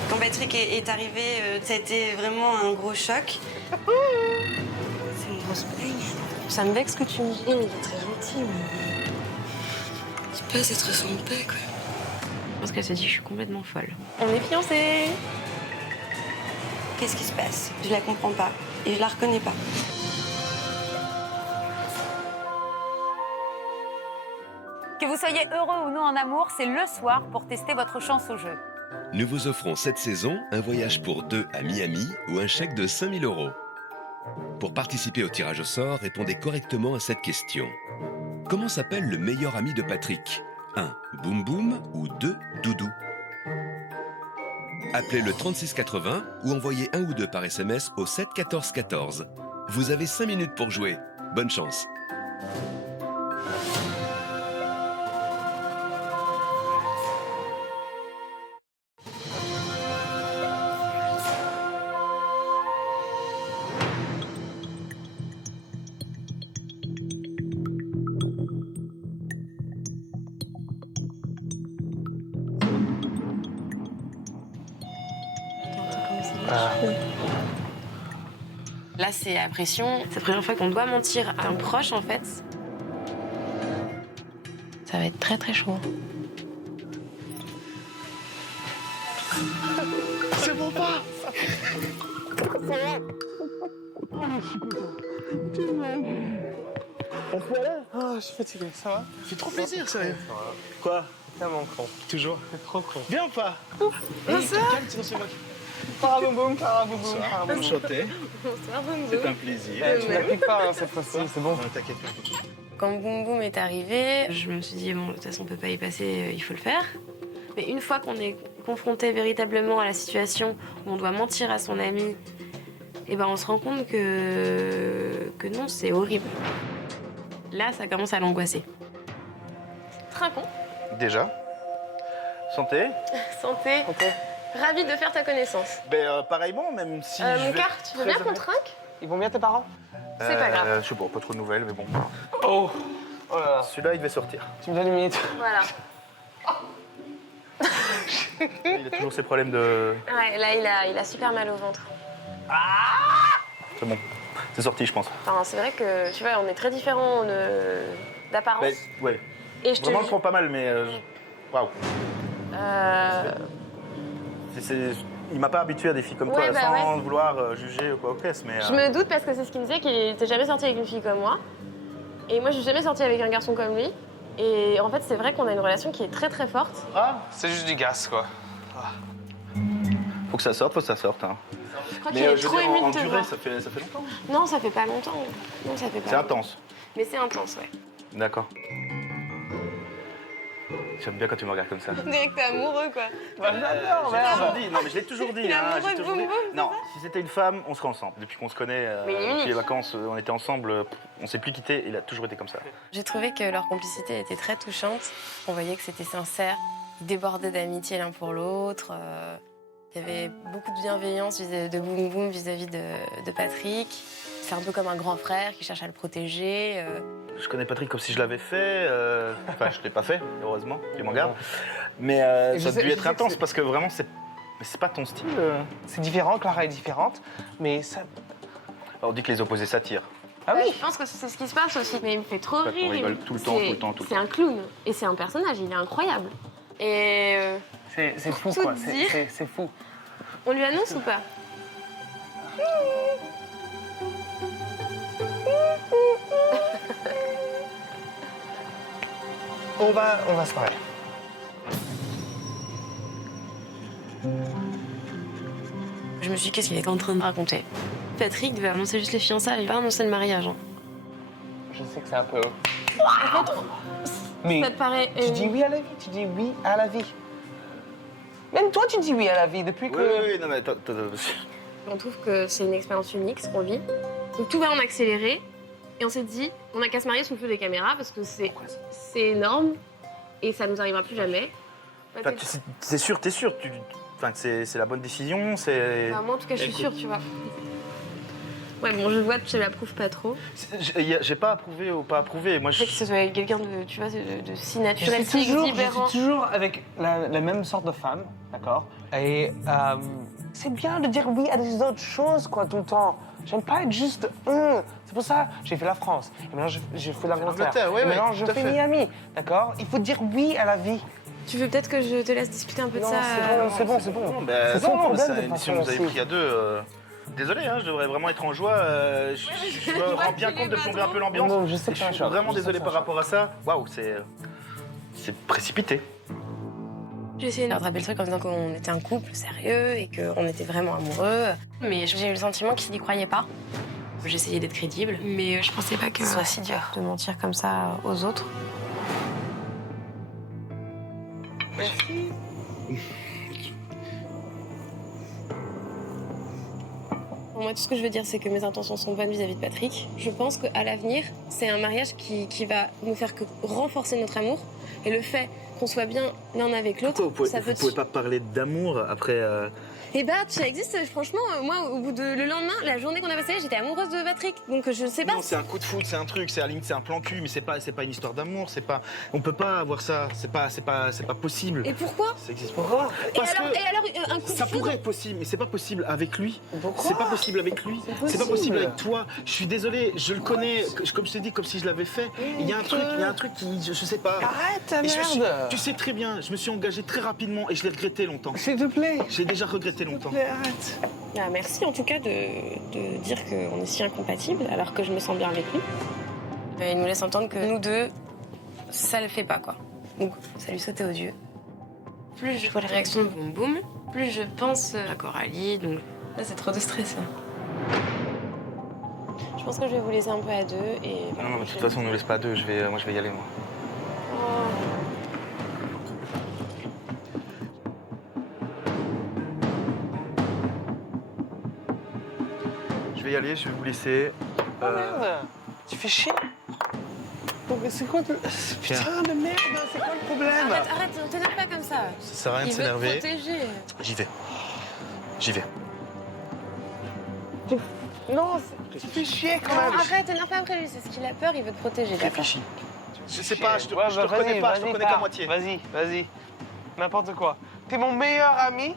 Quand Patrick est arrivé, ça a été vraiment un gros choc. C'est une grosse blague. Ça me vexe ce que tu me dis. Non, il est très gentil, mais... C'est pas être son père, quoi. Parce qu'elle se dit que je suis complètement folle. On est fiancés! Qu'est-ce qui se passe? Je la comprends pas. Et je la reconnais pas. Que vous soyez heureux ou non en amour, c'est le soir pour tester votre chance au jeu. Nous vous offrons cette saison un voyage pour 2 à Miami ou un chèque de 5 000 €. Pour participer au tirage au sort, répondez correctement à cette question. Comment s'appelle le meilleur ami de Patrick? 1. Boum Boum ou 2. Doudou? Appelez le 3680 ou envoyez 1 ou 2 par SMS au 7 14 14. Vous avez 5 minutes pour jouer. Bonne chance. Là, c'est la pression. C'est la première fois qu'on doit mentir à un proche, en fait. Ça va être très, très chaud. C'est mon pas. Ah, je suis fatigué, ça va? Fait trop plaisir, sérieux. Quoi? Tellement con. Toujours. C'est trop con. Bien ou pas? Bonsoir. Calme, sinon c'est moi qui... Paraboum, paraboum, Enchanté. Bonsoir, Boum C'est Boum. un plaisir. Tu m'appliques pas hein, cette fois-ci, c'est bon. Non, t'inquiète pas. Quand Boum Boum est arrivé, je me suis dit, bon, de toute façon, on peut pas y passer, il faut le faire. Mais une fois qu'on est confronté véritablement à la situation où on doit mentir à son ami, eh ben, on se rend compte que non, c'est horrible. Là, ça commence à l'angoisser. Trinquons. Déjà. Santé. Santé. Ravie de faire ta connaissance. Pareillement, même si Mon cœur, tu veux bien qu'on trinque? Ils vont bien tes parents? C'est pas grave. Je sais pas trop de nouvelles, mais bon. Oh! Oh là là, Celui-là, il devait sortir. tu me donnes une minute. Voilà. Il a toujours ses problèmes de... Ouais, là, il a super mal au ventre. C'est bon. C'est sorti, je pense. Enfin, c'est vrai que, tu vois, on est très différents d'apparence. Ouais. Et je te Vraiment, je jure- prends pas mal, mais... Waouh. Il m'a pas habitué à des filles comme Ouais, toi, bah sans vouloir juger ou quoi, ok, mais... Je me doute parce que c'est ce qu'il me disait, qu'il n'était jamais sorti avec une fille comme moi. Et moi, je suis jamais sortie avec un garçon comme lui. Et en fait, c'est vrai qu'on a une relation qui est très très forte. Ah, c'est juste du gaz, quoi. Faut que ça sorte, hein. Je crois qu'il est trop ému de te voir. ça fait longtemps. Non, ça fait pas longtemps. Non, ça fait pas C'est longtemps. intense. Mais c'est intense, ouais. D'accord. J'aime bien quand tu me regardes comme ça. On dirait que t'es amoureux, quoi. Bah, j'adore, J'ai toujours dit, non mais je l'ai toujours dit. Il est hein, amoureux j'ai de toujours Boum dit. Boum, c'est Non, ça si c'était une femme, on serait ensemble. Depuis qu'on se connaît, Mais il est unique. depuis les vacances, on était ensemble, on s'est plus quittés, il a toujours été comme ça. J'ai trouvé que leur complicité était très touchante. On voyait que c'était sincère. Ils débordaient d'amitié l'un pour l'autre. Il y avait beaucoup de bienveillance de Boum Boum vis-à-vis de Patrick. C'est un peu comme un grand frère qui cherche à le protéger. Je connais Patrick comme si je l'avais fait. Enfin, je l'ai pas fait, heureusement, tu m'en gardes. Mais ça a dû être intense parce que vraiment, c'est pas ton style. C'est différent, Clara est différente, mais ça... On dit que les opposés s'attirent. Ah oui? Je pense que c'est ce qui se passe aussi. Mais il me fait trop On rire. rigole tout le temps, tout le temps, tout le C'est un clown. Et c'est un personnage, il est incroyable. Et C'est fou, tout quoi. dire- C'est fou. on lui annonce ou pas? On va se marier. Je me suis dit, qu'est-ce qu'il était en train de raconter? Patrick devait annoncer juste les fiançailles, il va annoncer le mariage. Hein. Je sais que c'est un peu... En fait, Mais ça te paraît... tu dis oui à la vie, tu dis oui à la vie. Même toi, tu dis oui à la vie depuis que... Oui, non mais attends. On trouve que c'est une expérience unique, ce qu'on vit. Donc tout va en accéléré. Et on s'est dit, on n'a qu'à se marier sous le feu des caméras parce que c'est énorme et ça nous arrivera plus jamais. Enfin, t'es sûr, Enfin, c'est la bonne décision, c'est... Enfin, moi, en tout cas, je suis sûre, tu vois. Ouais, bon, je vois que tu l'approuves pas trop. J'ai pas approuvé ou pas approuvé. Moi, Je sais que ce soit quelqu'un de, tu vois, de si Je naturel, suis si exubérant. toujours avec la même sorte de femme, d'accord? Et c'est bien de dire oui à des autres choses, quoi, tout le temps. J'aime pas être juste C'est pour ça que j'ai fait la France. Et maintenant, j'ai fait l'Angleterre. Ouais, et maintenant, je tout à fais fait. Miami, d'accord? Il faut dire oui à la vie. Tu veux peut-être que je te laisse discuter un peu de Non, ça c'est bon, c'est bon. Non, C'est son problème c'est de une façon mission que vous avez aussi. pris à deux. Désolé, hein, je devrais vraiment être en joie. Je me rends bien compte de plomber un peu l'ambiance. Non, je sais Et que je c'est un suis choc. vraiment Je sais désolé que par c'est un rapport à ça. Waouh, c'est précipité. J'ai essayé de rattraper le truc en disant qu'on était un couple sérieux et qu'on était vraiment amoureux. Mais j'ai eu le sentiment qu'il n'y croyait pas. J'essayais d'être crédible, mais je pensais pas que ce soit si dur de mentir comme ça aux autres. Merci. Moi, tout ce que je veux dire, c'est que mes intentions sont bonnes vis-à-vis de Patrick. Je pense qu'à l'avenir, c'est un mariage qui va nous faire que renforcer notre amour. Et le fait qu'on soit bien l'un avec l'autre, ça peut... Vous pouvez pas parler d'amour après... Eh bah, ça existe, franchement, moi, au bout de le lendemain, la journée qu'on a passée, j'étais amoureuse de Patrick. Donc je sais pas. Non, c'est un coup de foot, c'est un truc, c'est à la limite, c'est un plan cul, mais c'est pas une histoire d'amour, c'est pas... On peut pas avoir ça, c'est pas possible. Et pourquoi? Ça existe pas. Parce que et alors, un coup de ça foudre pourrait être possible, mais c'est pas possible avec lui. Pourquoi? C'est pas possible avec lui. C'est pas possible. possible avec toi. Je suis désolé, je le connais, comme je t'ai dit, comme si je l'avais fait. Il y a un truc qui, je sais pas. Arrête ta Et merde. tu sais très bien, je me suis engagé très rapidement et je l'ai regretté longtemps. S'il te plaît. J'ai déjà regretté S'il te longtemps. plaît, arrête. Ah, merci en tout cas de dire qu'on est si incompatibles alors que je me sens bien avec lui. Et il nous laisse entendre que nous deux, ça le fait pas quoi. Donc ça lui sautait aux yeux. Plus je vois les réactions de Boum Boum, plus je pense à Coralie, donc là c'est trop de stress. Là. Je pense que je vais vous laisser un peu à deux et... Non, mais de toute façon, on ne nous laisse pas à deux, moi je vais y aller moi. Oh. Je vais y aller, je vais vous laisser. Oh merde. Tu fais chier. Mais c'est quoi Putain de merde, c'est quoi le problème? Arrête, on t'énerve pas comme ça. Ça sert à rien de Il veut te s'énerver. protéger. J'y vais. J'y vais. Non, tu fais chier quand même. Arrête, t'énerve pas après lui, c'est ce qu'il a peur, il veut te protéger. d'accord. Réfléchis. Je sais pas, je te Ouais, reconnais pas, je te reconnais qu'à pars. moitié. Vas-y. N'importe quoi. T'es mon meilleur ami.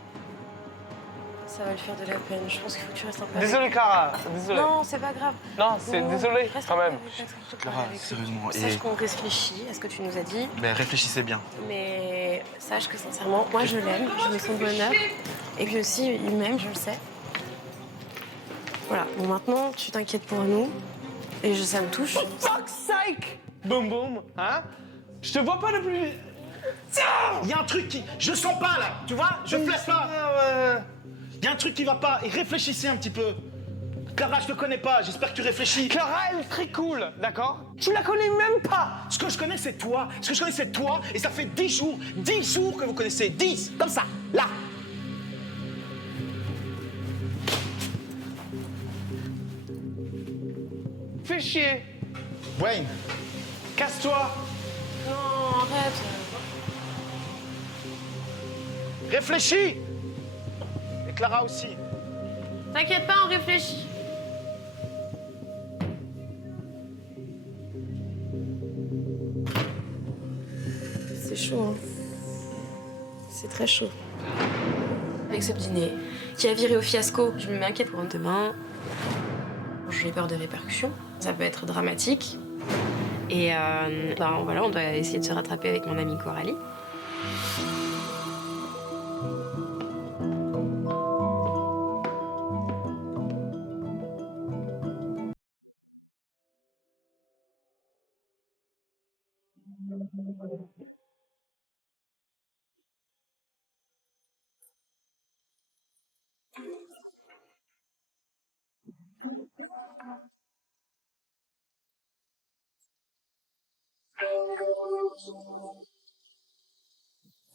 Ça va lui faire de la peine, je pense qu'il faut que tu restes un peu Désolé, Clara. Désolé. Non, c'est pas grave. Non, c'est désolé Reste quand un peu même. avec Patrick, Clara, avec lui. sérieusement, Sache et- qu'on réfléchit à ce que tu nous as dit, Mais réfléchissez bien. mais sache que sincèrement, moi je l'aime, je me sens bonheur, et que aussi il m'aime, je le sais. Voilà, bon maintenant tu t'inquiètes pour nous, et ça me touche. Fuck's sake. Boum boum, hein? Je te vois pas depuis... Il y a un truc qui... Je sens pas, là, tu vois? Je flatte pas. Il y a un truc qui va pas, et réfléchissez un petit peu. Clara, je te connais pas, j'espère que tu réfléchis. Clara, elle est très cool, d'accord? Tu la connais même pas. Ce que je connais, c'est toi. Ce que je connais, c'est toi. Et ça fait 10 jours que vous connaissez. 10, comme ça, là. Fais chier. Wayne, Casse-toi. Non, arrête. réfléchis. Et Clara aussi. T'inquiète pas, on réfléchit. C'est chaud, hein. C'est très chaud. Avec ce dîner qui a viré au fiasco, je m'inquiète pour demain. J'ai peur de répercussions. Ça peut être dramatique. Et voilà, on doit essayer de se rattraper avec mon amie Coralie.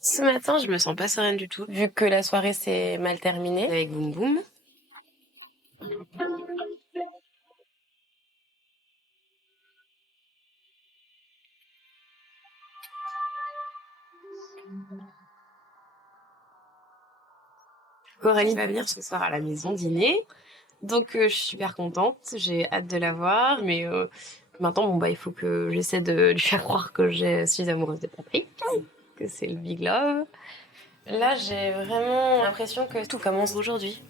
Ce matin, je me sens pas sereine du tout, vu que la soirée s'est mal terminée avec Boum Boum. Aurélie va venir ce soir à la maison dîner, donc je suis super contente, j'ai hâte de la voir, mais maintenant il faut que j'essaie de lui faire croire que je suis amoureuse de Patrick, que c'est le big love. Là, j'ai vraiment l'impression que tout commence aujourd'hui.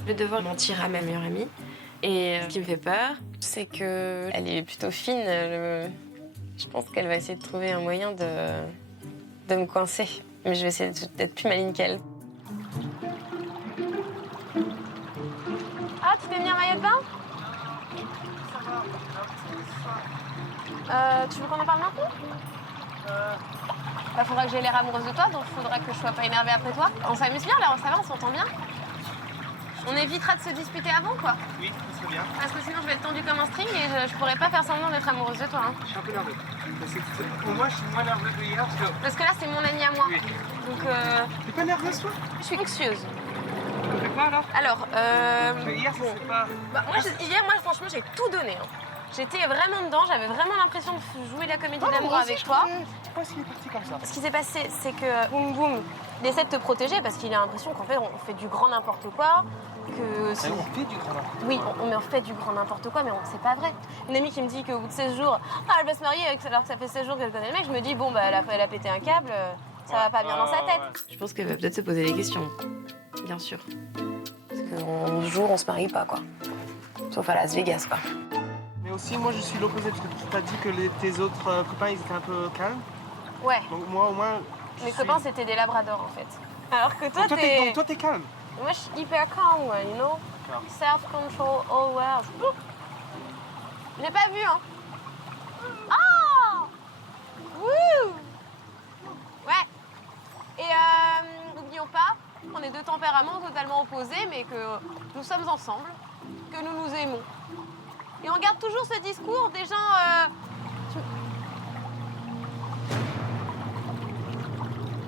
Je vais devoir mentir à ma meilleure amie, et ce qui me fait peur, c'est qu'elle est plutôt fine. Je pense qu'elle va essayer de trouver un moyen de me coincer, mais je vais essayer d'être plus maligne qu'elle. Ah, tu t'es mis un maillot de bain? Tu veux qu'on en parle maintenant? Faudra que j'ai l'air amoureuse de toi, donc faudra que je sois pas énervée après toi. On s'amuse bien là, ça va, on s'entend bien. On évitera de se disputer avant, quoi. Oui, ça serait bien. Parce que sinon je vais être tendue comme un string et je pourrais pas faire semblant d'être amoureuse de toi. Hein. Je suis un peu nerveux. Pour moi, je suis moins nerveux que hier Parce que là, c'est mon ami à moi. Oui. Donc, T'es pas nerveuse, toi? je suis anxieuse. Tu fais quoi alors? Alors, Mais hier, ça c'est pas. hier, franchement, j'ai tout donné. Hein. J'étais vraiment dedans, j'avais vraiment l'impression de jouer la comédie d'amour avec toi. Pourquoi est-ce qu'il est parti comme ça? Ce qui s'est passé, c'est que Boum Boum, il essaie de te protéger parce qu'il a l'impression qu'en fait, on fait du grand n'importe quoi. Que si... On fait du grand n'importe quoi. Oui, on fait du grand n'importe quoi, mais c'est pas vrai. Une amie qui me dit qu'au bout de 16 jours, elle va se marier alors que ça fait 16 jours qu'elle connaît le mec, je me dis, bon, bah, elle a pété un câble, ça va pas bien dans sa tête. Je pense qu'elle va peut-être se poser des questions, bien sûr. Parce qu'en jour, on se marie pas, quoi. Sauf à Las Vegas, quoi. Mais aussi, moi, je suis l'opposé parce que tu t'as dit que tes autres copains, ils étaient un peu calmes. Ouais. Donc moi, au moins. Mes copains, c'était des labradors, en fait. Alors que toi, Donc toi, t'es calme. Moi, je suis hyper calme, ouais, you know. Self-control, always. Je l'ai pas vu, hein. Oh! Wouh! Ouais. Et n'oublions pas, on est deux tempéraments totalement opposés, mais que nous sommes ensemble, que nous nous aimons. Et on garde toujours ce discours des gens...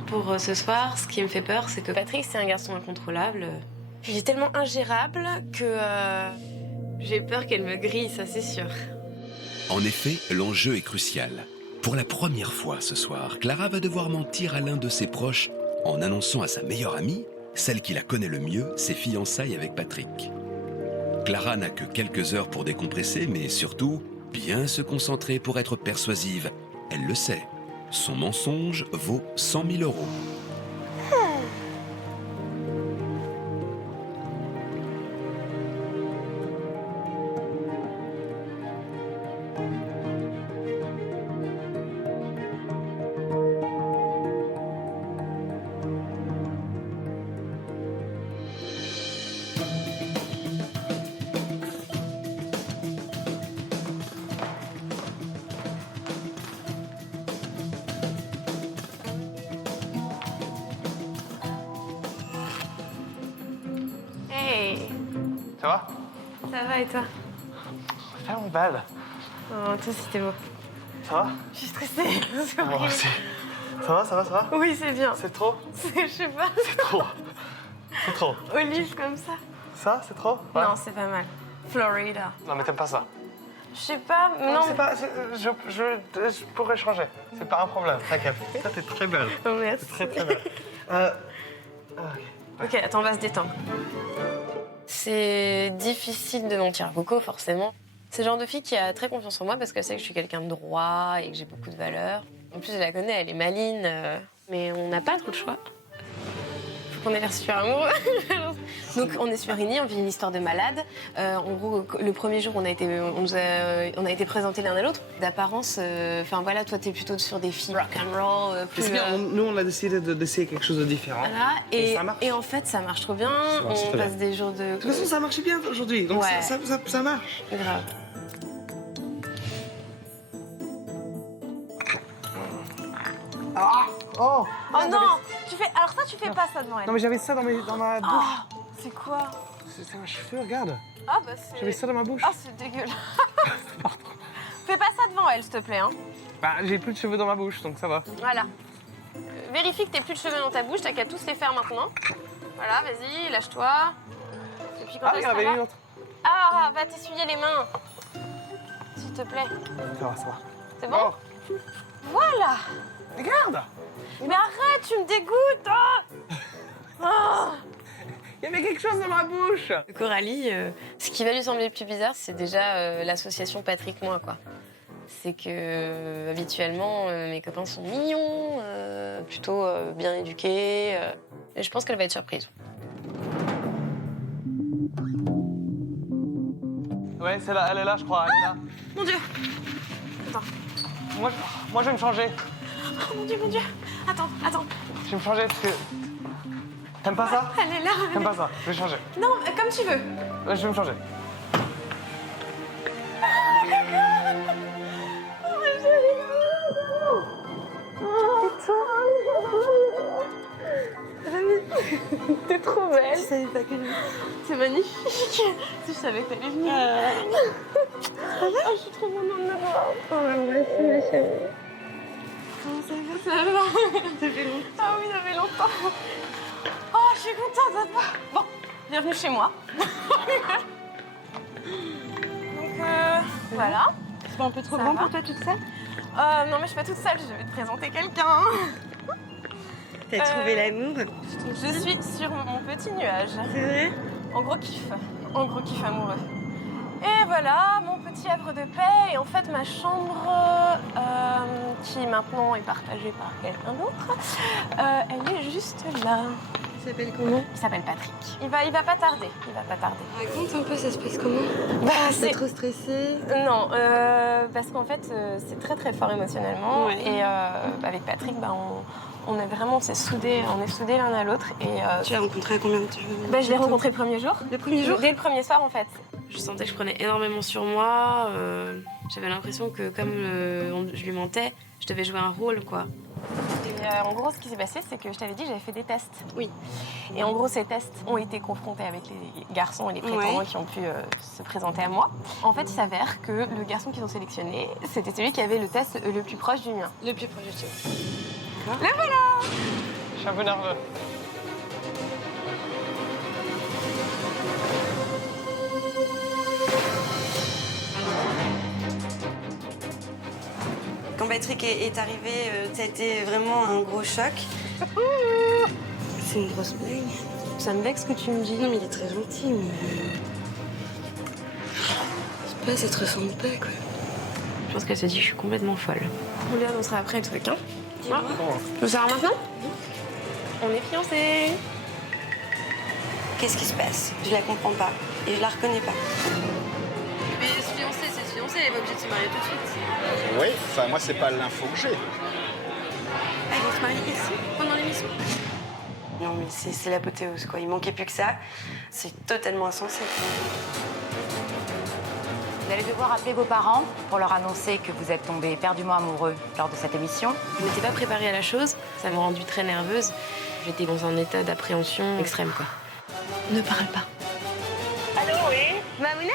Pour ce soir, ce qui me fait peur, c'est que Patrick, c'est un garçon incontrôlable. Il est tellement ingérable que j'ai peur qu'elle me grille, ça c'est sûr. En effet, l'enjeu est crucial. Pour la première fois ce soir, Clara va devoir mentir à l'un de ses proches en annonçant à sa meilleure amie, celle qui la connaît le mieux, ses fiançailles avec Patrick. Clara n'a que quelques heures pour décompresser, mais surtout, bien se concentrer pour être persuasive. Elle le sait. Son mensonge vaut 100 000 €. Hey, Ça va? ça va et toi? Ferme balle. Oh, toi aussi t'es beau. Ça va? Je suis stressée. C'est Moi horrible. aussi. Ça va, ça va, ça va? Oui, c'est bien. C'est trop? Je sais pas. C'est trop. C'est trop. Olive comme ça. Ça, c'est trop? Ouais. Non, c'est pas mal. Florida. Non, mais t'aimes pas ça. Je sais pas, Non, non. c'est pas. Je pourrais changer. C'est pas un problème, t'inquiète. Ça, t'es très belle. Oh, merci. Très, très belle. Ok, attends, on va se détendre. C'est difficile de mentir à Coco, forcément. C'est le genre de fille qui a très confiance en moi parce qu'elle sait que je suis quelqu'un de droit et que j'ai beaucoup de valeurs. En plus, je la connais, elle est maligne, mais on n'a pas trop le choix. Faut qu'on ait l'air super amoureux. Donc, on est super unis, on vit une histoire de malade. En gros, le premier jour, on a été présentés l'un à l'autre. D'apparence, enfin voilà, toi, t'es plutôt sur des filles rock and roll. C'est bien, nous, on a décidé d'essayer quelque chose de différent. Voilà, Et ça marche. et en fait, ça marche trop bien. marche On très passe des jours de... De toute façon, ça marchait bien aujourd'hui, donc Ouais. ça marche. Grave. Oh! Oh non, tu fais... Alors ça, tu fais pas ça devant elle. Non, mais j'avais ça dans ma bouche. Oh, c'est quoi? C'est un cheveu, regarde. Ah bah c'est... J'avais ça dans ma bouche. Ah, c'est dégueulasse. Fais pas ça devant elle, s'il te plaît. Hein. Bah, j'ai plus de cheveux dans ma bouche, donc ça va. Voilà. Vérifie que t'aies plus de cheveux dans ta bouche, t'as qu'à tous les faire maintenant. Voilà, vas-y, lâche-toi. Depuis quand Ah, il y en avait une autre. Ah, va t'essuyer les mains. S'il te plaît. Ça va, ça va. C'est bon? Voilà. Regarde! Mais arrête, tu me dégoûtes. Il y avait quelque chose dans ma bouche! Coralie, ce qui va lui sembler le plus bizarre, c'est déjà l'association Patrick-moi, quoi. C'est que habituellement, mes copains sont mignons, plutôt bien éduqués. Et je pense qu'elle va être surprise. Ouais, c'est là, elle est là, je crois, elle est là. Mon Dieu. Attends. Moi, je vais me changer. Oh mon Dieu, mon Dieu. Attends. Je vais me changer parce que... T'aimes pas ça? Elle est là. T'aimes pas ça? Je vais changer. Non, comme tu veux. Ouais, je vais me changer. T'es trop belle. Je savais pas que c'est magnifique. Je savais que t'allais venir. Oh, je suis trop contente de te voir. Oh, merci, ma chérie. Comment ça va? Ça va. Ça fait longtemps. Ah oui, ça fait longtemps. Oh, je suis contente de te voir. Bon, bienvenue chez moi. Donc, voilà. C'est pas un peu trop grand pour toi toute seule? Non, mais je suis pas toute seule. Je vais te présenter quelqu'un. T'as trouvé l'amour? Je suis sur mon petit nuage. C'est vrai? En gros kiff amoureux. Et voilà, mon petit havre de paix. Et en fait, ma chambre, qui maintenant est partagée par quelqu'un d'autre, elle est juste là. Il s'appelle comment? Il s'appelle Patrick. Il va pas tarder. Raconte un peu, ça se passe comment? C'est trop stressé? Non, parce qu'en fait, c'est très très fort émotionnellement. Ouais. Et avec Patrick, on est vraiment, soudés l'un à l'autre. Et Tu l'as rencontré à combien de temps? je l'ai rencontré le premier jour. Le premier jour? Dès le premier soir, en fait. Je sentais que je prenais énormément sur moi. J'avais l'impression que comme je lui mentais, je devais jouer un rôle, quoi. Et en gros, ce qui s'est passé, c'est que je t'avais dit que j'avais fait des tests. Oui. Et en gros, ces tests ont été confrontés avec les garçons et les prétendants qui ont pu se présenter à moi. En fait, il s'avère que le garçon qu'ils ont sélectionné, c'était celui qui avait le test le plus proche du mien. Le plus proche de toi. Le voilà! Je suis un peu nerveux. Quand Patrick est arrivé, ça a été vraiment un gros choc. C'est une grosse blague. Ça me vexe ce que tu me dis. Non, mais il est très gentil, mais... Je sais pas, ça te ressemble pas, quoi. Je pense qu'elle se dit que je suis complètement folle. On lui annoncera après le truc, hein? Tu veux savoir maintenant? On est fiancés. Qu'est-ce qui se passe? Je la comprends pas. Et je la reconnais pas. Mais se fiancer, c'est se fiancer. Elle est pas obligée de se marier tout de suite. Oui, enfin moi c'est pas l'info que j'ai. Ah, ils vont se marier ici, pendant l'émission? Non, mais c'est l'apothéose, quoi. Il manquait plus que ça. C'est totalement insensé. Vous allez devoir appeler vos parents pour leur annoncer que vous êtes tombés éperdument amoureux lors de cette émission. Je m'étais pas préparée à la chose. Ça m'a rendue très nerveuse. J'étais dans un état d'appréhension extrême, quoi. Ne parle pas. Allô, oui? Mamounette?